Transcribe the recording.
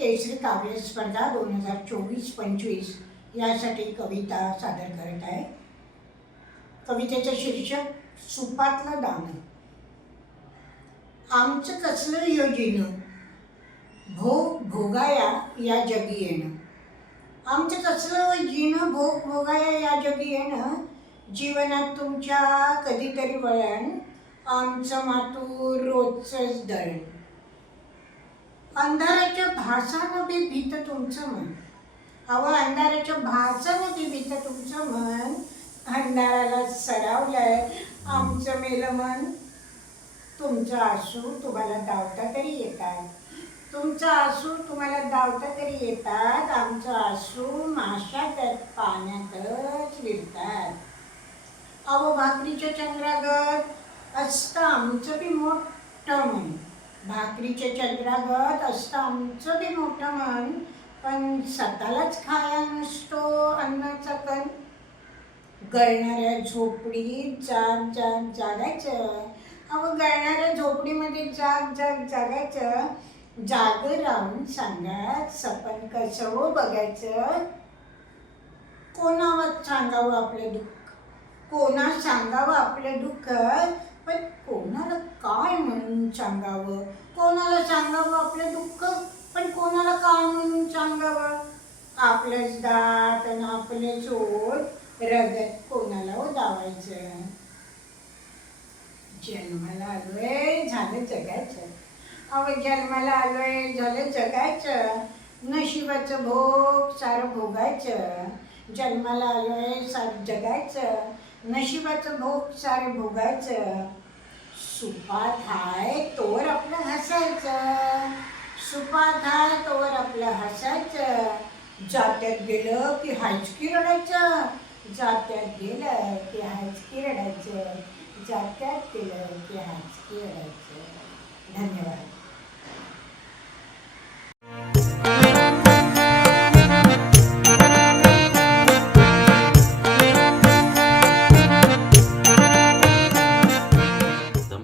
स्पर्धा दोन हजार चोवीस पंचवीस यासाठी कविता सादर करत आहे. कवितेचं शीर्षक सुपातलं दाणं आमचं कसलं योजिनं? भोग भोगाया या जगी येणं. आमचं कसलं जिणं भोग भोगाया या जगी येणं. जीवनात तुमच्या कधीतरी वळण. आमचं मातूर रोजचंच दळण. अंधाराच्या भासामध्ये भीत तुमचं मन. अहो अंधाराच्या भासामध्ये बी भीत तुमचं मन. अंधाराला सरावलंय आमचं मेलं मन. तुमचं आसू तुम्हाला धावता तरी येतात. तुमचं आसू तुम्हाला धावता तरी येतात. आमचं आसू माशा त्यात पाण्यातच विरतात अहो भाकरीच्या चंद्रागत असतं आमचं बी मोठं मन. भाकरीचे चंद्रागत असतं. आमचं बी मोठं मन पण स्वतःलाच खाया नसतो अन्नाचा कण. गळणाऱ्या झोपडीत जाग जाग जागायचं. अहो गळणाऱ्या झोपडीमध्ये जाग जाग जागायचं. जाग राहून सांगा सपन कसं हो बघायचं. कोणावर सांगावं आपलं दुःख? कोणा सांगावं आपलं दुःख? पण कोणाला काय म्हणून सांगावं कोणाला सांगावं आपलं दुःख. पण कोणाला काय म्हणून सांगावं आपलंच दात आणि आपले ओठ रगत कोणाला हो दावायचं? जन्माला आलोय झालं जगायचं. अहो जन्माला आलोय झालं जगायचं. नशिबाचं भोग सारं भोगायचं. जन्माला आलोय सारं जगायचं. नशिबाचं भोग सारं भोगायचं. सुपात हाय तोवर आपलं हसायचं. सुपात हाय तोवर आपलं हसायचं. जात्यात गेलं की हायचकी रडायचं. जात्यात गेलं की हायचकी रडायचं. जात्यात गेलं की हायचकी रडायचं. धन्यवाद.